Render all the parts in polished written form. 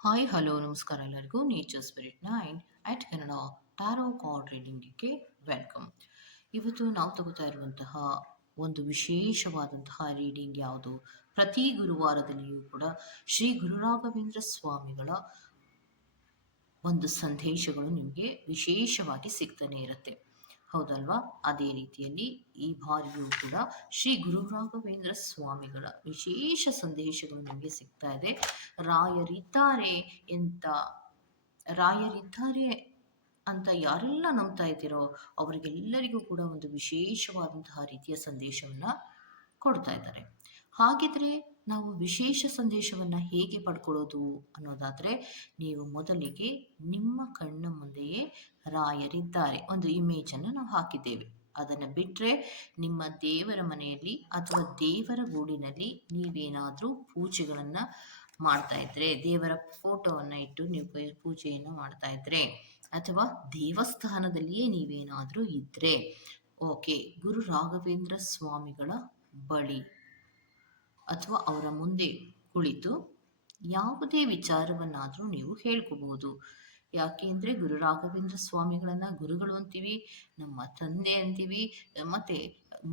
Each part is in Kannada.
ಹಾಯ್ ಹಲೋ ನಮಸ್ಕಾರ ಎಲ್ಲರಿಗೂ nature spirit 9 Kannada tarot card ರೀಡಿಂಗಿಗೆ ವೆಲ್ಕಮ್. ಇವತ್ತು ನಾವು ತಗೋತಾ ಇರುವಂತಹ ಒಂದು ವಿಶೇಷವಾದಂತಹ ರೀಡಿಂಗ್ ಯಾವುದು? ಪ್ರತಿ ಗುರುವಾರದಲ್ಲಿಯೂ ಕೂಡ ಶ್ರೀ ಗುರು ರಾಘವೇಂದ್ರ ಸ್ವಾಮಿಗಳ ಒಂದು ಸಂದೇಶಗಳು ನಿಮಗೆ ವಿಶೇಷವಾಗಿ ಸಿಗ್ತಾನೆ ಇರುತ್ತೆ, ಹೌದಲ್ವಾ? ಅದೇ ರೀತಿಯಲ್ಲಿ ಈ ಬಾರಿಯೂ ಕೂಡ ಶ್ರೀ ಗುರು ರಾಘವೇಂದ್ರ ಸ್ವಾಮಿಗಳ ವಿಶೇಷ ಸಂದೇಶಗಳು ನಿಮಗೆ ಸಿಗ್ತಾ ಇದೆ. ರಾಯರಿದ್ದಾರೆ ಎಂತ ರಾಯರಿದ್ದಾರೆ ಅಂತ ಯಾರೆಲ್ಲ ನಂಬ್ತಾ ಇದ್ದೀರೋ ಅವರಿಗೆಲ್ಲರಿಗೂ ಕೂಡ ಒಂದು ವಿಶೇಷವಾದಂತಹ ರೀತಿಯ ಸಂದೇಶವನ್ನ ಕೊಡ್ತಾ ಇದ್ದಾರೆ. ಹಾಗಿದ್ರೆ ನಾವು ವಿಶೇಷ ಸಂದೇಶವನ್ನ ಹೇಗೆ ಪಡ್ಕೊಳ್ಳೋದು ಅನ್ನೋದಾದ್ರೆ, ನೀವು ಮೊದಲಿಗೆ ನಿಮ್ಮ ಕಣ್ಣ ಮುಂದೆಯೇ ರಾಯರಿದ್ದಾರೆ ಒಂದು ಇಮೇಜ್ ಅನ್ನು ನಾವು ಹಾಕಿದ್ದೇವೆ. ಅದನ್ನ ಬಿಟ್ರೆ ನಿಮ್ಮ ದೇವರ ಮನೆಯಲ್ಲಿ ಅಥವಾ ದೇವರ ಗೂಡಿನಲ್ಲಿ ನೀವೇನಾದ್ರೂ ಪೂಜೆಗಳನ್ನ ಮಾಡ್ತಾ ಇದ್ರೆ, ದೇವರ ಫೋಟೋವನ್ನ ಇಟ್ಟು ನೀವು ಪೂಜೆಯನ್ನು ಮಾಡ್ತಾ ಇದ್ರೆ, ಅಥವಾ ದೇವಸ್ಥಾನದಲ್ಲಿಯೇ ನೀವೇನಾದ್ರೂ ಇದ್ರೆ, ಓಕೆ, ಗುರು ರಾಘವೇಂದ್ರ ಸ್ವಾಮಿಗಳ ಬಳಿ ಅಥವಾ ಅವರ ಮುಂದೆ ಕುಳಿತು ಯಾವುದೇ ವಿಚಾರವನ್ನಾದರೂ ನೀವು ಹೇಳ್ಕೋಬಹುದು. ಯಾಕೆಂದ್ರೆ ಗುರು ರಾಘವೇಂದ್ರ ಸ್ವಾಮಿಗಳನ್ನ ಗುರುಗಳು ಅಂತೀವಿ, ನಮ್ಮ ತಂದೆ ಅಂತೀವಿ, ಮತ್ತೆ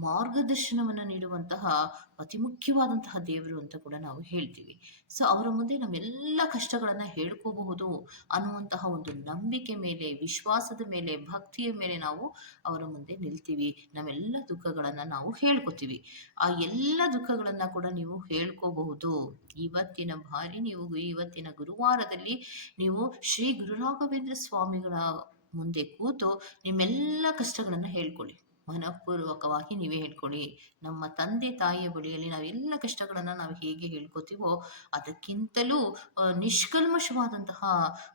ಮಾರ್ಗದರ್ಶನವನ್ನ ನೀಡುವಂತಹ ಅತಿ ಮುಖ್ಯವಾದಂತಹ ದೇವರು ಅಂತ ಕೂಡ ನಾವು ಹೇಳ್ತೀವಿ. ಸೊ ಅವರ ಮುಂದೆ ನಮ್ಮೆಲ್ಲ ಕಷ್ಟಗಳನ್ನ ಹೇಳ್ಕೋಬಹುದು ಅನ್ನುವಂತಹ ಒಂದು ನಂಬಿಕೆ ಮೇಲೆ, ವಿಶ್ವಾಸದ ಮೇಲೆ, ಭಕ್ತಿಯ ಮೇಲೆ ನಾವು ಅವರ ಮುಂದೆ ನಿಲ್ತೀವಿ. ನಮ್ಮೆಲ್ಲ ದುಃಖಗಳನ್ನ ನಾವು ಹೇಳ್ಕೊತೀವಿ. ಆ ಎಲ್ಲ ದುಃಖಗಳನ್ನ ಕೂಡ ನೀವು ಹೇಳ್ಕೋಬಹುದು. ಇವತ್ತಿನ ಗುರುವಾರದಲ್ಲಿ ನೀವು ಶ್ರೀ ಗುರು ರಾಘವೇಂದ್ರ ಸ್ವಾಮಿಗಳ ಮುಂದೆ ಕೂತು ನಿಮ್ಮೆಲ್ಲ ಕಷ್ಟಗಳನ್ನ ಹೇಳ್ಕೊಳ್ಳಿ. ಮನಪೂರ್ವಕವಾಗಿ ನೀವೇ ಹೇಳ್ಕೊಳ್ಳಿ. ನಮ್ಮ ತಂದೆ ತಾಯಿಯ ಬಳಿಯಲ್ಲಿ ನಾವೆಲ್ಲ ಕಷ್ಟಗಳನ್ನ ನಾವು ಹೇಗೆ ಹೇಳ್ಕೊತೀವೋ ಅದಕ್ಕಿಂತಲೂ ನಿಷ್ಕಲ್ಮಶವಾದಂತಹ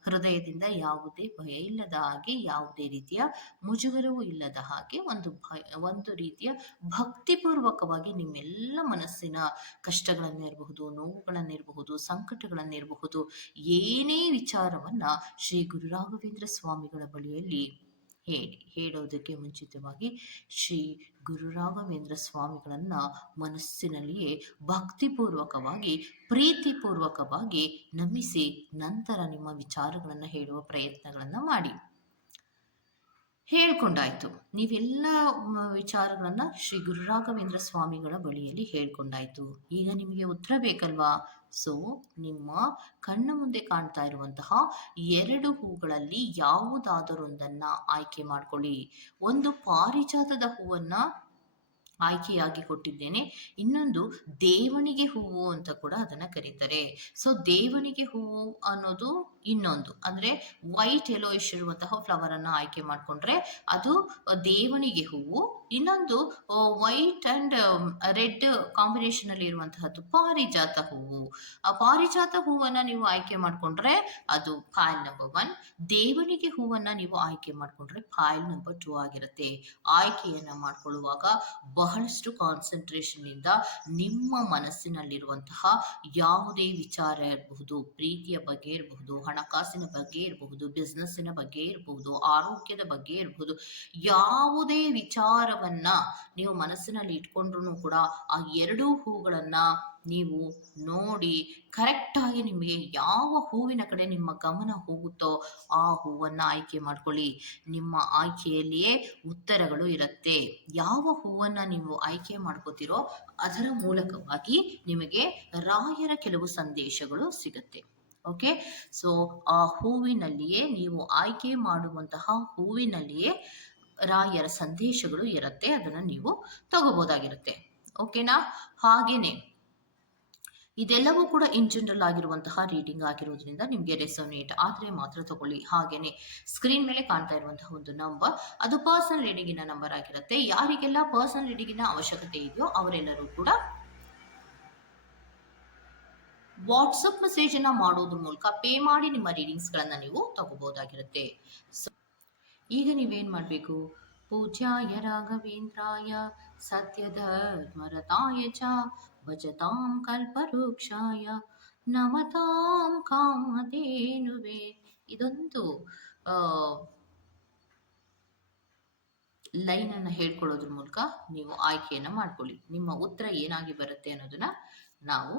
ಹೃದಯದಿಂದ, ಯಾವುದೇ ಭಯ ಇಲ್ಲದ ಹಾಗೆ, ಯಾವುದೇ ರೀತಿಯ ಮುಜುಗರವೂ ಇಲ್ಲದ ಹಾಗೆ, ಒಂದು ರೀತಿಯ ಭಕ್ತಿಪೂರ್ವಕವಾಗಿ ನಿಮ್ಮೆಲ್ಲ ಮನಸ್ಸಿನ ಕಷ್ಟಗಳನ್ನಿರಬಹುದು, ನೋವುಗಳನ್ನಿರಬಹುದು, ಸಂಕಟಗಳನ್ನಿರಬಹುದು, ಏನೇ ವಿಚಾರವನ್ನ ಶ್ರೀ ಗುರು ರಾಘವೇಂದ್ರ ಸ್ವಾಮಿಗಳ ಬಳಿಯಲ್ಲಿ ಹೇಳೋದಕ್ಕೆ ಮುಂಚಿತವಾಗಿ ಶ್ರೀ ಗುರು ರಾಘವೇಂದ್ರ ಸ್ವಾಮಿಗಳನ್ನ ಮನಸ್ಸಿನಲ್ಲಿಯೇ ಭಕ್ತಿಪೂರ್ವಕವಾಗಿ, ಪ್ರೀತಿಪೂರ್ವಕವಾಗಿ ನಮಿಸಿ ನಂತರ ನಿಮ್ಮ ವಿಚಾರಗಳನ್ನ ಹೇಳುವ ಪ್ರಯತ್ನಗಳನ್ನ ಮಾಡಿ. ಹೇಳ್ಕೊಂಡಾಯ್ತು, ನೀವೆಲ್ಲ ವಿಚಾರಗಳನ್ನ ಶ್ರೀ ಗುರು ರಾಘವೇಂದ್ರ ಸ್ವಾಮಿಗಳ ಬಳಿಯಲ್ಲಿ ಹೇಳ್ಕೊಂಡಾಯ್ತು. ಈಗ ನಿಮಗೆ ಉತ್ತರ ಬೇಕಲ್ವಾ? ಸೊ ನಿಮ್ಮ ಕಣ್ಣ ಮುಂದೆ ಕಾಣ್ತಾ ಇರುವಂತಹ 2 ಹೂಗಳಲ್ಲಿ ಯಾವುದಾದರೊಂದನ್ನ ಆಯ್ಕೆ ಮಾಡ್ಕೊಳ್ಳಿ. ಒಂದು ಪಾರಿಜಾತದ ಹೂವನ್ನ ಆಯ್ಕೆಯಾಗಿ ಕೊಟ್ಟಿದ್ದೇನೆ, ಇನ್ನೊಂದು ದೇವಣಿಗೆ ಹೂವು ಅಂತ ಕೂಡ ಅದನ್ನ ಕರೀತಾರೆ. ಸೊ ದೇವಣಿಗೆ ಹೂವು ಅನ್ನೋದು ಇನ್ನೊಂದು, ಅಂದ್ರೆ ವೈಟ್ ಯೆಲ್ಲೋಯಿಶ್ ಇರುವಂತಹ ಫ್ಲವರ್ ಅನ್ನ ಆಯ್ಕೆ ಮಾಡ್ಕೊಂಡ್ರೆ ಅದು ದೇವಣಿಗೆ ಹೂವು. ಇನ್ನೊಂದು ವೈಟ್ ಅಂಡ್ ರೆಡ್ ಕಾಂಬಿನೇಷನ್ ಅಲ್ಲಿ ಇರುವಂತಹದ್ದು ಪಾರಿಜಾತ ಹೂವು. ಆ ಪಾರಿಜಾತ ಹೂವನ್ನ ನೀವು ಆಯ್ಕೆ ಮಾಡ್ಕೊಂಡ್ರೆ ಅದು ಫೈಲ್ ನಂಬರ್ 1. ದೇವಣಿಗೆ ಹೂವನ್ನ ನೀವು ಆಯ್ಕೆ ಮಾಡ್ಕೊಂಡ್ರೆ ಫೈಲ್ ನಂಬರ್ 2 ಆಗಿರುತ್ತೆ. ಆಯ್ಕೆಯನ್ನ ಮಾಡ್ಕೊಳ್ಳುವಾಗ ಬಹಳಷ್ಟು ಕಾನ್ಸಂಟ್ರೇಷನ್ ಇಂದ ನಿಮ್ಮ ಮನಸ್ಸಿನಲ್ಲಿರುವಂತಹ ಯಾವುದೇ ವಿಚಾರ ಇರಬಹುದು, ಪ್ರೀತಿಯ ಬಗ್ಗೆ ಇರಬಹುದು, ಹಣಕಾಸಿನ ಬಗ್ಗೆ ಇರಬಹುದು, ಬಿಸ್ನೆಸ್ಸಿನ ಬಗ್ಗೆ ಇರಬಹುದು, ಆರೋಗ್ಯದ ಬಗ್ಗೆ ಇರಬಹುದು, ಯಾವುದೇ ವಿಚಾರವನ್ನ ನೀವು ಮನಸ್ಸಿನಲ್ಲಿ ಇಟ್ಕೊಂಡ್ರು ಕೂಡ ಆ 2 ಹೂಗಳನ್ನ ನೀವು ನೋಡಿ ಕರೆಕ್ಟ್ ಆಗಿ ನಿಮಗೆ ಯಾವ ಹೂವಿನ ಕಡೆ ನಿಮ್ಮ ಗಮನ ಹೋಗುತ್ತೋ ಆ ಹೂವನ್ನ ಆಯ್ಕೆ ಮಾಡ್ಕೊಳ್ಳಿ. ನಿಮ್ಮ ಆಯ್ಕೆಯಲ್ಲಿಯೇ ಉತ್ತರಗಳು ಇರುತ್ತೆ. ಯಾವ ಹೂವನ್ನ ನೀವು ಆಯ್ಕೆ ಮಾಡ್ಕೋತಿರೋ ಅದರ ಮೂಲಕವಾಗಿ ನಿಮಗೆ ರಾಯರ ಕೆಲವು ಸಂದೇಶಗಳು ಸಿಗುತ್ತೆ. ಓಕೆ, ಸೊ ಆ ಹೂವಿನಲ್ಲಿಯೇ, ನೀವು ಆಯ್ಕೆ ಮಾಡುವಂತಹ ಹೂವಿನಲ್ಲಿಯೇ ರಾಯರ ಸಂದೇಶಗಳು ಇರುತ್ತೆ. ಅದನ್ನ ನೀವು ತಗೋಬಹುದಾಗಿರುತ್ತೆ. ಓಕೆನಾ? ಹಾಗೇನೆ ಇದೆಲ್ಲವೂ ಕೂಡ ಇನ್ ಜನರಲ್ ಆಗಿರುವಂತಹ ರೀಡಿಂಗ್ ಆಗಿರೋದ್ರಿಂದ ನಿಮಗೆ ರೆಸೋನೇಟ್ ಆದ್ರೆ ಮಾತ್ರ ತಗೊಳ್ಳಿ. ಹಾಗೇನೆ ಸ್ಕ್ರೀನ್ ಮೇಲೆ ಕಾಣ್ತಾ ಇರುವಂತಹ ಒಂದು ನಂಬರ್, ಅದು ಪರ್ಸನಲ್ ರೀಡಿಂಗಿನ ನಂಬರ್ ಆಗಿರುತ್ತೆ. ಯಾರಿಗೆಲ್ಲ ಪರ್ಸನಲ್ ರೀಡಿಂಗಿನ ಅವಶ್ಯಕತೆ ಇದೆಯೋ ಅವರೆಲ್ಲರೂ ಕೂಡ ವಾಟ್ಸಪ್ ಮೆಸೇಜ್ ಅನ್ನ ಮಾಡೋದ್ರ ಮೂಲಕ ಪೇ ಮಾಡಿ ನಿಮ್ಮ ರೀಡಿಂಗ್ಸ್ ಗಳನ್ನ ನೀವು ತಗೋಬಹುದಾಗಿರುತ್ತೆ. ಈಗ ನೀವೇನ್ ಮಾಡ್ಬೇಕು? ಪೂಜ್ಯಾಯ ರಾಘವೇಂದ್ರಾಯ ಸತ್ಯಧರ್ಮರತಾಯ ಚ ಭಜತಾಂ ಕಲ್ಪವೃಕ್ಷಾಯ ನಮತಾಂ ಕಾಮಧೇನುವೆ, ಇದೊಂದು ಲೈನ್ ಅನ್ನ ಹೇಳ್ಕೊಳ್ಳೋದ್ರ ಮೂಲಕ ನೀವು ಆಯ್ಕೆಯನ್ನ ಮಾಡ್ಕೊಳ್ಳಿ. ನಿಮ್ಮ ಉತ್ತರ ಏನಾಗಿ ಬರುತ್ತೆ ಅನ್ನೋದನ್ನ ನಾವು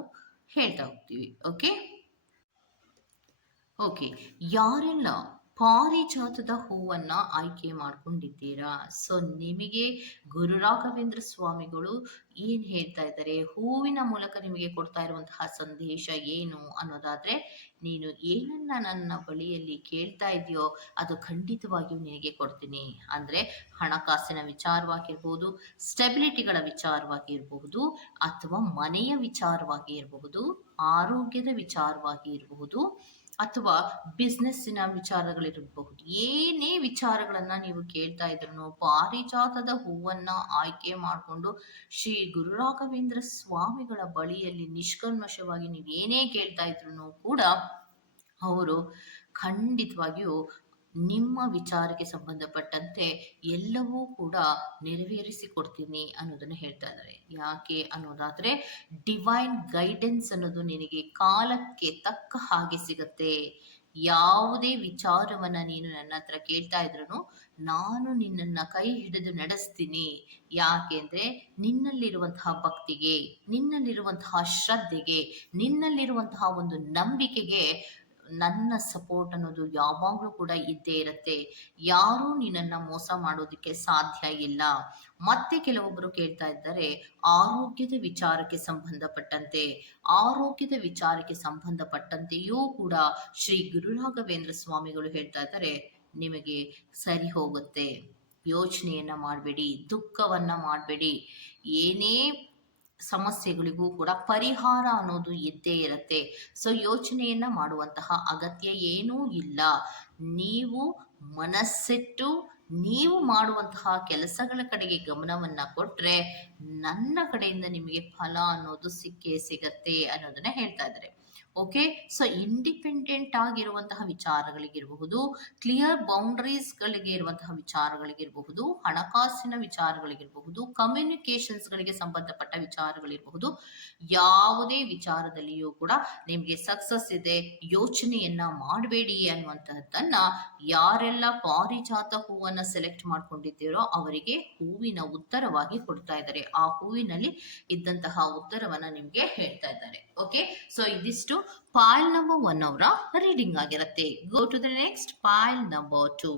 ಹೇಳ್ತಾ ಹೋಗ್ತೀವಿ. Okay, okay. ಯಾರೆಲ್ಲ ಪಾರಿಜಾತದ ಹೂವನ್ನ ಆಯ್ಕೆ ಮಾಡ್ಕೊಂಡಿದ್ದೀರಾ? ಸೊ ನಿಮಗೆ ಗುರು ರಾಘವೇಂದ್ರ ಸ್ವಾಮಿಗಳು ಏನ್ ಹೇಳ್ತಾ ಇದ್ದಾರೆ? ಹೂವಿನ ಮೂಲಕ ನಿಮಗೆ ಕೊಡ್ತಾ ಇರುವಂತಹ ಸಂದೇಶ ಏನು ಅನ್ನೋದಾದ್ರೆ, ನೀನು ಏನನ್ನ ನನ್ನ ಬಳಿಯಲ್ಲಿ ಕೇಳ್ತಾ ಇದೆಯೋ ಅದು ಖಂಡಿತವಾಗಿಯೂ ನಿನಗೆ ಕೊಡ್ತೀನಿ. ಅಂದ್ರೆ ಹಣಕಾಸಿನ ವಿಚಾರವಾಗಿರ್ಬೋದು, ಸ್ಟೆಬಿಲಿಟಿಗಳ ವಿಚಾರವಾಗಿ ಇರಬಹುದು, ಅಥವಾ ಮನೆಯ ವಿಚಾರವಾಗಿ ಇರಬಹುದು, ಆರೋಗ್ಯದ ವಿಚಾರವಾಗಿ ಇರಬಹುದು, ಅಥವಾ ಬಿಸ್ನೆಸ್ಸಿನ ವಿಚಾರಗಳಿರಬಹುದು. ಏನೇ ವಿಚಾರಗಳನ್ನ ನೀವು ಕೇಳ್ತಾ ಇದ್ರೂ ಪಾರಿಜಾತದ ಹೂವನ್ನ ಆಯ್ಕೆ ಮಾಡಿಕೊಂಡು ಶ್ರೀ ಗುರು ರಾಘವೇಂದ್ರ ಸ್ವಾಮಿಗಳ ಬಳಿಯಲ್ಲಿ ನಿಷ್ಕಲ್ಮಶವಾಗಿ ನೀವೇನೇ ಕೇಳ್ತಾ ಇದ್ರೂ ಕೂಡ ಅವರು ಖಂಡಿತವಾಗಿಯೂ ನಿಮ್ಮ ವಿಚಾರಕ್ಕೆ ಸಂಬಂಧಪಟ್ಟಂತೆ ಎಲ್ಲವೂ ಕೂಡ ನೆರವೇರಿಸಿಕೊಡ್ತೀನಿ ಅನ್ನೋದನ್ನು ಹೇಳ್ತಾ ಇದ್ದಾರೆ. ಯಾಕೆ ಅನ್ನೋದಾದ್ರೆ, ಡಿವೈನ್ ಗೈಡೆನ್ಸ್ ಅನ್ನೋದು ನಿನಗೆ ಕಾಲಕ್ಕೆ ತಕ್ಕ ಹಾಗೆ ಸಿಗತ್ತೆ. ಯಾವುದೇ ವಿಚಾರವನ್ನ ನೀನು ನನ್ನ ಹತ್ರ ಕೇಳ್ತಾ ಇದ್ರೂ ನಾನು ನಿನ್ನನ್ನ ಕೈ ಹಿಡಿದು ನಡೆಸ್ತೀನಿ. ಯಾಕೆಂದ್ರೆ ನಿನ್ನಲ್ಲಿರುವಂತಹ ಭಕ್ತಿಗೆ, ನಿನ್ನಲ್ಲಿರುವಂತಹ ಶ್ರದ್ಧೆಗೆ, ನಿನ್ನಲ್ಲಿರುವಂತಹ ಒಂದು ನಂಬಿಕೆಗೆ ನನ್ನ ಸಪೋರ್ಟ್ ಅನ್ನೋದು ಯಾವಾಗಲೂ ಕೂಡ ಇದ್ದೇ ಇರುತ್ತೆ. ಯಾರೂ ನಿನ್ನನ್ನ ಮೋಸ ಮಾಡೋದಕ್ಕೆ ಸಾಧ್ಯ ಇಲ್ಲ. ಮತ್ತೆ ಕೆಲವೊಬ್ಬರು ಕೇಳ್ತಾ ಇದ್ದಾರೆ, ಆರೋಗ್ಯದ ವಿಚಾರಕ್ಕೆ ಸಂಬಂಧಪಟ್ಟಂತೆ, ಆರೋಗ್ಯದ ವಿಚಾರಕ್ಕೆ ಸಂಬಂಧಪಟ್ಟಂತೆಯೂ ಕೂಡ ಶ್ರೀ ಗುರು ರಾಘವೇಂದ್ರ ಸ್ವಾಮಿಗಳು ಹೇಳ್ತಾ ಇದ್ದಾರೆ, ನಿಮಗೆ ಸರಿ ಹೋಗುತ್ತೆ. ಯೋಚನೆಯನ್ನ ಮಾಡಬೇಡಿ, ದುಃಖವನ್ನ ಮಾಡಬೇಡಿ. ಏನೇ ಸಮಸ್ಯೆಗಳಿಗೂ ಕೂಡ ಪರಿಹಾರ ಅನ್ನೋದು ಇದ್ದೇ ಇರುತ್ತೆ. ಸೊ ಯೋಚನೆಯನ್ನ ಮಾಡುವಂತಹ ಅಗತ್ಯ ಏನೂ ಇಲ್ಲ. ನೀವು ಮನಸ್ಸಿಟ್ಟು ನೀವು ಮಾಡುವಂತಹ ಕೆಲಸಗಳ ಕಡೆಗೆ ಗಮನವನ್ನ ಕೊಟ್ರೆ ನನ್ನ ಕಡೆಯಿಂದ ನಿಮಗೆ ಫಲ ಅನ್ನೋದು ಸಿಕ್ಕೇ ಸಿಗತ್ತೆ ಅನ್ನೋದನ್ನ ಹೇಳ್ತಾ ಇದ್ದಾರೆ. ಓಕೆ. ಸೊ ಇಂಡಿಪೆಂಡೆಂಟ್ ಆಗಿರುವಂತಹ ವಿಚಾರಗಳಿಗಿರಬಹುದು, ಕ್ಲಿಯರ್ ಬೌಂಡ್ರೀಸ್ಗಳಿಗೆ ಇರುವಂತಹ ವಿಚಾರಗಳಿಗಿರಬಹುದು, ಹಣಕಾಸಿನ ವಿಚಾರಗಳಿಗಿರಬಹುದು, ಕಮ್ಯುನಿಕೇಶನ್ಸ್ಗಳಿಗೆ ಸಂಬಂಧಪಟ್ಟ ವಿಚಾರಗಳಿರಬಹುದು, ಯಾವುದೇ ವಿಚಾರದಲ್ಲಿಯೂ ಕೂಡ ನಿಮಗೆ ಸಕ್ಸಸ್ ಇದೆ, ಯೋಚನೆಯನ್ನ ಮಾಡಬೇಡಿ ಅನ್ನುವಂತಹದ್ದನ್ನ ಯಾರೆಲ್ಲ ಪಾರಿಜಾತ ಹೂವನ್ನ ಸೆಲೆಕ್ಟ್ ಮಾಡ್ಕೊಂಡಿದ್ದೀರೋ ಅವರಿಗೆ ಹೂವಿನ ಉತ್ತರವಾಗಿ ಕೊಡ್ತಾ ಇದ್ದಾರೆ. ಆ ಹೂವಿನಲ್ಲಿ ಇದ್ದಂತಹ ಉತ್ತರವನ್ನ ನಿಮ್ಗೆ ಹೇಳ್ತಾ ಇದ್ದಾರೆ. ಓಕೆ. ಸೊ ಇದಿಷ್ಟು ಪಾಯಲ್ ನಂಬರ್ 1 ಅವರ ರೀಡಿಂಗ್ ಆಗಿರುತ್ತೆ. Go to the next Payal number 2.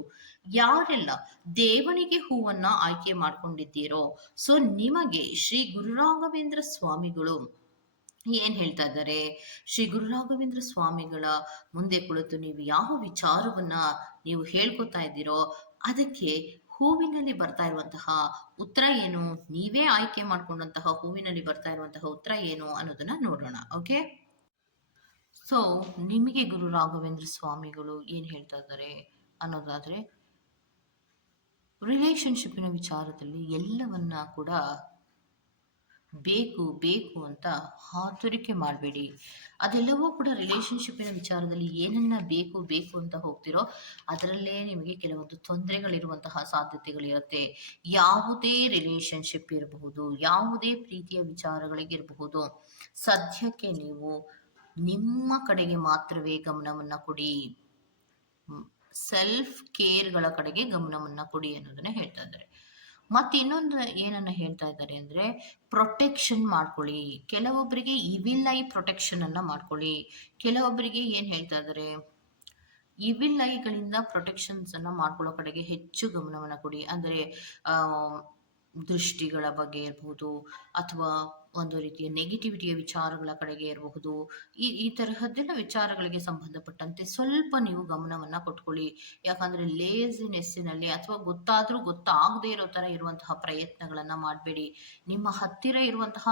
ಯಾರೆಲ್ಲ ದೇವನಿಗೆ ಹೂವನ್ನ ಆಯ್ಕೆ ಮಾಡ್ಕೊಂಡಿದ್ದೀರೋ, ಸೊ ನಿಮಗೆ ಶ್ರೀ ಗುರು ರಾಘವೇಂದ್ರ ಸ್ವಾಮಿಗಳು ಏನ್ ಹೇಳ್ತಾ ಇದ್ದಾರೆ? ಶ್ರೀ ಗುರು ರಾಘವೇಂದ್ರ ಸ್ವಾಮಿಗಳ ಮುಂದೆ ಕುಳಿತು ನೀವು ಯಾವ ವಿಚಾರವನ್ನ ನೀವು ಹೇಳ್ಕೊತಾ ಇದ್ದೀರೋ ಅದಕ್ಕೆ ಹೂವಿನಲ್ಲಿ ಬರ್ತಾ ಇರುವಂತಹ ಉತ್ತರ ಏನು, ನೀವೇ ಆಯ್ಕೆ ಮಾಡ್ಕೊಂಡಂತಹ ಹೂವಿನಲ್ಲಿ ಬರ್ತಾ ಇರುವಂತಹ ಉತ್ತರ ಏನು ಅನ್ನೋದನ್ನ ನೋಡೋಣ. ಓಕೆ. ಸೊ ನಿಮಗೆ ಗುರು ರಾಘವೇಂದ್ರ ಸ್ವಾಮಿಗಳು ಏನ್ ಹೇಳ್ತಾ ಇದ್ದಾರೆ ಅನ್ನೋದಾದ್ರೆ, ರಿಲೇಶನ್ಶಿಪ್ಪಿನ ವಿಚಾರದಲ್ಲಿ ಎಲ್ಲವನ್ನ ಕೂಡ ಬೇಕು ಬೇಕು ಅಂತ ಹಾತೊರಿಕೆ ಮಾಡಬೇಡಿ. ಅದೆಲ್ಲವೂ ಕೂಡ ರಿಲೇಶನ್ಶಿಪ್ಪಿನ ವಿಚಾರದಲ್ಲಿ ಏನನ್ನ ಬೇಕು ಬೇಕು ಅಂತ ಹೋಗ್ತಿರೋ ಅದರಲ್ಲೇ ನಿಮಗೆ ಕೆಲವೊಂದು ತೊಂದರೆಗಳಿರುವಂತಹ ಸಾಧ್ಯತೆಗಳಿರುತ್ತೆ. ಯಾವುದೇ ರಿಲೇಶನ್ಶಿಪ್ ಇರಬಹುದು, ಯಾವುದೇ ಪ್ರೀತಿಯ ವಿಚಾರಗಳಿಗಿರಬಹುದು, ಸದ್ಯಕ್ಕೆ ನೀವು ನಿಮ್ಮ ಕಡೆಗೆ ಮಾತ್ರವೇ ಗಮನವನ್ನ ಕೊಡಿ. ಸೆಲ್ಫ್ ಕೇರ್ಗಳ ಕಡೆಗೆ ಗಮನವನ್ನ ಕೊಡಿ ಅನ್ನೋದನ್ನ ಹೇಳ್ತಾ ಇದ್ದಾರೆ. ಮತ್ತೆ ಇನ್ನೊಂದು ಏನನ್ನ ಹೇಳ್ತಾ ಇದ್ದಾರೆ ಅಂದ್ರೆ, ಪ್ರೊಟೆಕ್ಷನ್ ಮಾಡ್ಕೊಳ್ಳಿ. ಕೆಲವೊಬ್ಬರಿಗೆ ಇವಿಲ್ ಐ ಪ್ರೊಟೆಕ್ಷನ್ ಅನ್ನ ಮಾಡ್ಕೊಳ್ಳಿ. ಕೆಲವೊಬ್ಬರಿಗೆ ಏನ್ ಹೇಳ್ತಾ ಇದ್ದಾರೆ, ಇವಿಲ್ ಐಗಳಿಂದ ಪ್ರೊಟೆಕ್ಷನ್ಸ್ ಅನ್ನ ಮಾಡ್ಕೊಳ್ಳೋ ಕಡೆಗೆ ಹೆಚ್ಚು ಗಮನವನ್ನ ಕೊಡಿ. ಅಂದ್ರೆ ದೃಷ್ಟಿಗಳ ಬಗ್ಗೆ ಇರಬಹುದು, ಅಥವಾ ಒಂದು ರೀತಿಯ ನೆಗೆಟಿವಿಟಿಯ ವಿಚಾರಗಳ ಕಡೆಗೆ ಇರಬಹುದು. ಈ ತರಹದ್ದೆಲ್ಲ ವಿಚಾರಗಳಿಗೆ ಸಂಬಂಧಪಟ್ಟಂತೆ ಸ್ವಲ್ಪ ನೀವು ಗಮನವನ್ನ ಕೊಟ್ಕೊಳ್ಳಿ. ಯಾಕಂದ್ರೆ ಲೇಸಿನೆಸ್ಸಿನಲ್ಲಿ ಅಥವಾ ಗೊತ್ತಾದ್ರೂ ಗೊತ್ತಾಗದೇ ಇರೋ ತರ ಇರುವಂತಹ ಪ್ರಯತ್ನಗಳನ್ನ ಮಾಡಬೇಡಿ. ನಿಮ್ಮ ಹತ್ತಿರ ಇರುವಂತಹ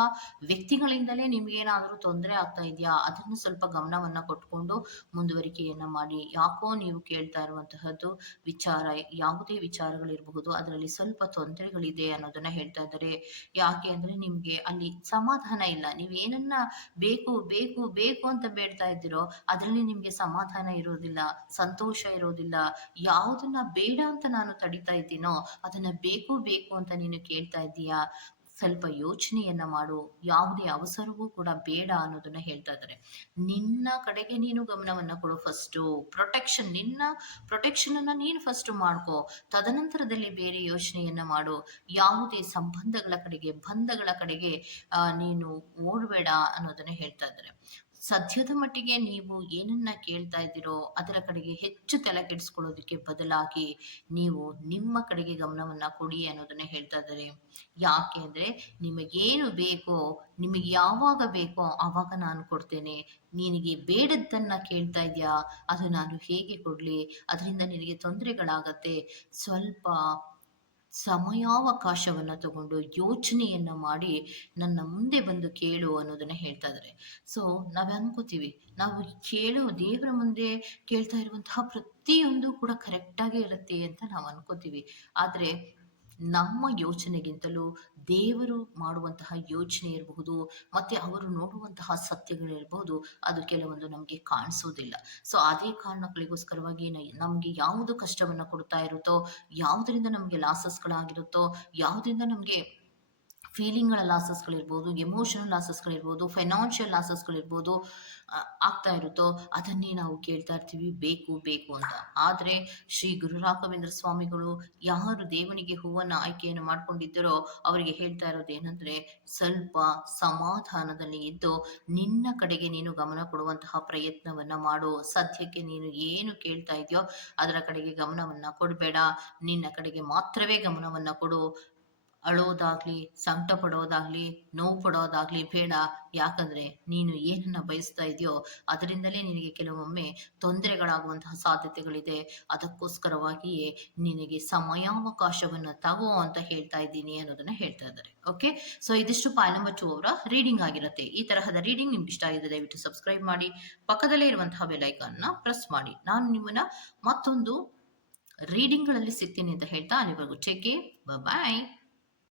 ವ್ಯಕ್ತಿಗಳಿಂದಲೇ ನಿಮ್ಗೇನಾದ್ರೂ ತೊಂದರೆ ಆಗ್ತಾ ಇದೆಯಾ, ಅದನ್ನು ಸ್ವಲ್ಪ ಗಮನವನ್ನ ಕೊಟ್ಕೊಂಡು ಮುಂದುವರಿಕೆಯನ್ನ ಮಾಡಿ. ಯಾಕೋ ನೀವು ಕೇಳ್ತಾ ಇರುವಂತಹದ್ದು ವಿಚಾರ, ಯಾವುದೇ ವಿಚಾರಗಳಿರಬಹುದು, ಅದರಲ್ಲಿ ಸ್ವಲ್ಪ ತೊಂದರೆಗಳಿದೆ ಅನ್ನೋದನ್ನ ಹೇಳ್ತಾ ಇದ್ದಾರೆ. ಯಾಕೆ ಅಂದ್ರೆ ನಿಮ್ಗೆ ಅಲ್ಲಿ ಸಮಾಧಾನ ಇಲ್ಲ. ನೀವೇನನ್ನ ಬೇಕು ಬೇಕು ಬೇಕು ಅಂತ ಬೇಡ್ತಾ ಇದ್ದೀರೋ ಅದರಲ್ಲಿ ನಿಮ್ಗೆ ಸಮಾಧಾನ ಇರೋದಿಲ್ಲ, ಸಂತೋಷ ಇರೋದಿಲ್ಲ. ಯಾವುದನ್ನ ಬೇಡ ಅಂತ ನಾನು ತಡಿತಾ ಇದ್ದೀನೋ ಅದನ್ನ ಬೇಕು ಬೇಕು ಅಂತ ನೀನು ಕೇಳ್ತಾ ಇದ್ದೀಯಾ. ಸ್ವಲ್ಪ ಯೋಚನೆಯನ್ನ ಮಾಡು. ಯಾವುದೇ ಅವಸರವೂ ಕೂಡ ಬೇಡ ಅನ್ನೋದನ್ನ ಹೇಳ್ತಾ ಇದ್ದಾರೆ. ನಿನ್ನ ಕಡೆಗೆ ನೀನು ಗಮನವನ್ನ ಕೊಡು. ಫಸ್ಟು ನಿನ್ನ ಪ್ರೊಟೆಕ್ಷನ್ ಅನ್ನ ನೀನು ಫಸ್ಟ್ ಮಾಡ್ಕೋ. ತದನಂತರದಲ್ಲಿ ಬೇರೆ ಯೋಚನೆಯನ್ನ ಮಾಡು. ಯಾವುದೇ ಸಂಬಂಧಗಳ ಕಡೆಗೆ, ಬಂಧಗಳ ಕಡೆಗೆ ನೀನು ಓಡಬೇಡ ಅನ್ನೋದನ್ನ ಹೇಳ್ತಾ ಇದ್ದಾರೆ. ಸದ್ಯದ ಮಟ್ಟಿಗೆ ನೀವು ಏನನ್ನ ಕೇಳ್ತಾ ಇದ್ದೀರೋ ಅದರ ಕಡೆಗೆ ಹೆಚ್ಚು ತಲೆ ಕೆಡಿಸ್ಕೊಳ್ಳೋದಕ್ಕೆ ಬದಲಾಗಿ ನೀವು ನಿಮ್ಮ ಕಡೆಗೆ ಗಮನವನ್ನ ಕೊಡಿ ಅನ್ನೋದನ್ನ ಹೇಳ್ತಾ ಇದ್ದಾರೆ. ಯಾಕೆ ಅಂದ್ರೆ ನಿಮಗೇನು ಬೇಕೋ, ನಿಮಗೆ ಯಾವಾಗ ಬೇಕೋ ಆವಾಗ ನಾನು ಕೊಡ್ತೇನೆ. ನಿನಗೆ ಬೇಡದ್ದನ್ನ ಕೇಳ್ತಾ ಇದೀಯಾ, ಅದು ನಾನು ಹೇಗೆ ಕೊಡ್ಲಿ? ಅದರಿಂದ ನಿನಗೆ ತೊಂದರೆಗಳಾಗತ್ತೆ. ಸ್ವಲ್ಪ ಸಮಯಾವಕಾಶವನ್ನ ತಗೊಂಡು ಯೋಚನೆಯನ್ನ ಮಾಡಿ ನನ್ನ ಮುಂದೆ ಬಂದು ಕೇಳು ಅನ್ನೋದನ್ನ ಹೇಳ್ತಾ ಇದ್ದಾರೆ. ಸೊ ನಾವ್ ಅನ್ಕೋತೀವಿ, ನಾವು ಕೇಳೋ ದೇವರ ಮುಂದೆ ಕೇಳ್ತಾ ಇರುವಂತಹ ಪ್ರತಿಯೊಂದು ಕೂಡ ಕರೆಕ್ಟ್ ಆಗೇ ಇರುತ್ತೆ ಅಂತ ನಾವು ಅನ್ಕೋತೀವಿ. ಆದ್ರೆ ನಮ್ಮ ಯೋಚನೆಗಿಂತಲೂ ದೇವರು ಮಾಡುವಂತಹ ಯೋಚನೆ ಇರಬಹುದು, ಮತ್ತೆ ಅವರು ನೋಡುವಂತಹ ಸತ್ಯಗಳಿರಬಹುದು, ಅದು ಕೆಲವೊಂದು ನಮಗೆ ಕಾಣಿಸೋದಿಲ್ಲ. ಸೊ ಅದೇ ಕಾರಣಗಳಿಗೋಸ್ಕರವಾಗಿ ನಮ್ಗೆ ಯಾವುದು ಕಷ್ಟವನ್ನ ಕೊಡ್ತಾ ಇರುತ್ತೋ, ಯಾವುದರಿಂದ ನಮ್ಗೆ ಲಾಸಸ್‌ಗಳಾಗಿರುತ್ತೋ, ಯಾವುದರಿಂದ ನಮ್ಗೆ ಫೀಲಿಂಗ್‌ಗಳ ಲಾಸಸ್‌ಗಳಿರ್ಬೋದು, ಎಮೋಷನಲ್ ಲಾಸಸ್‌ಗಳಿರ್ಬೋದು, ಫೈನಾನ್ಷಿಯಲ್ ಲಾಸಸ್‌ಗಳಿರ್ಬೋದು, ಆಗ್ತಾ ಇರುತ್ತೋ ಅದನ್ನೇ ನಾವು ಕೇಳ್ತಾ ಇರ್ತೀವಿ ಬೇಕು, ಬೇಕು ಅಂತ. ಆದ್ರೆ ಶ್ರೀ ಗುರು ರಾಘವೇಂದ್ರ ಸ್ವಾಮಿಗಳು ಯಾರು ದೇವನಿಗೆ ಹೂವನ್ನ ಆಯ್ಕೆಯನ್ನು ಮಾಡ್ಕೊಂಡಿದ್ದರೋ ಅವರಿಗೆ ಹೇಳ್ತಾ ಇರೋದೇನಂದ್ರೆ, ಸ್ವಲ್ಪ ಸಮಾಧಾನದಲ್ಲಿ ಇದ್ದು ನಿನ್ನ ಕಡೆಗೆ ನೀನು ಗಮನ ಕೊಡುವಂತಹ ಪ್ರಯತ್ನವನ್ನ ಮಾಡು. ಸದ್ಯಕ್ಕೆ ನೀನು ಏನು ಕೇಳ್ತಾ ಇದೆಯೋ ಅದರ ಕಡೆಗೆ ಗಮನವನ್ನ ಕೊಡ್ಬೇಡ. ನಿನ್ನ ಕಡೆಗೆ ಮಾತ್ರವೇ ಗಮನವನ್ನ ಕೊಡು. ಅಳೋದಾಗ್ಲಿ, ಸಂಕಟ ಪಡೋದಾಗ್ಲಿ, ನೋವು ಪಡೋದಾಗ್ಲಿ ಬೇಡ. ಯಾಕಂದ್ರೆ ನೀನು ಏನನ್ನ ಬಯಸ್ತಾ ಇದೆಯೋ ಅದರಿಂದಲೇ ನಿನಗೆ ಕೆಲವೊಮ್ಮೆ ತೊಂದರೆಗಳಾಗುವಂತಹ ಸಾಧ್ಯತೆಗಳಿದೆ. ಅದಕ್ಕೋಸ್ಕರವಾಗಿಯೇ ನಿನಗೆ ಸಮಯಾವಕಾಶವನ್ನ ತಗೋ ಅಂತ ಹೇಳ್ತಾ ಇದ್ದೀನಿ ಅನ್ನೋದನ್ನ ಹೇಳ್ತಾ ಇದ್ದಾರೆ. ಓಕೆ, ಸೊ ಇದಿಷ್ಟು ಪಾಯಿಂಟ್ ನಂಬರ್ 2 ಅವರ ರೀಡಿಂಗ್ ಆಗಿರುತ್ತೆ. ಈ ತರಹದ ರೀಡಿಂಗ್ ನಿಮ್ಗೆ ಇಷ್ಟ ಆಗಿದೆ ದಯವಿಟ್ಟು ಸಬ್ಸ್ಕ್ರೈಬ್ ಮಾಡಿ, ಪಕ್ಕದಲ್ಲೇ ಇರುವಂತಹ ಬೆಲ್ ಐಕಾನ್ನ ಪ್ರೆಸ್ ಮಾಡಿ. ನಾನು ನಿಮ್ಮನ್ನ ಮತ್ತೊಂದು ರೀಡಿಂಗ್ಗಳಲ್ಲಿ ಸಿಗ್ತೀನಿ ಅಂತ ಹೇಳ್ತಾ ಅಲ್ಲಿವರೆಗೂ ಟೇಕ್ ಕೇರ್, ಬಾಯ್.